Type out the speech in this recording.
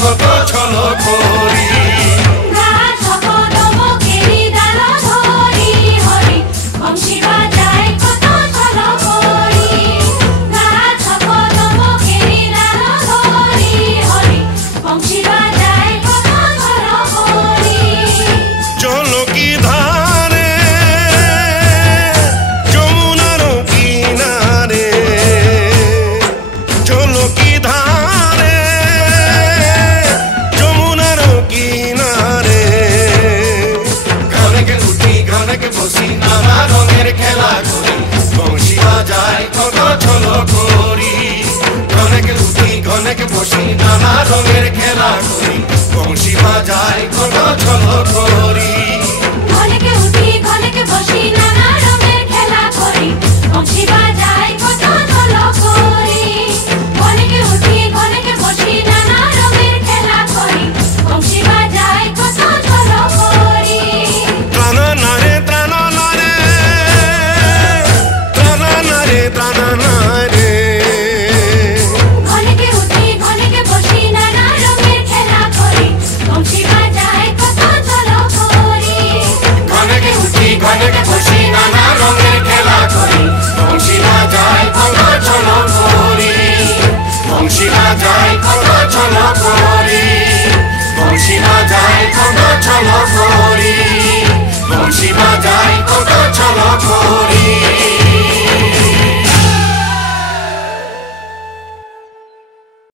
কত ছলো করি বসি নানা রঙের খেলা করি বংশী বাজাই কত ছলো করি ঘনেকে উঠি ঘনেকে বসি নানা রঙের খেলা করি বংশী বাজাই কত ছলো করি ঘনেকে উঠি ঘনেকে বসি নানা রঙের খেলা করি বংশী বাজাই কত ছলো করি ত্রানা নারে ত্রানা নারে ত্রানা নারে ত্রানা নারে ঘনেকে বসি নানা রঙের খেলা করি বংশী বাজাই কত ছলো করি বংশী বাজাই কত ছলো করি বংশী বাজাই কত ছলো করি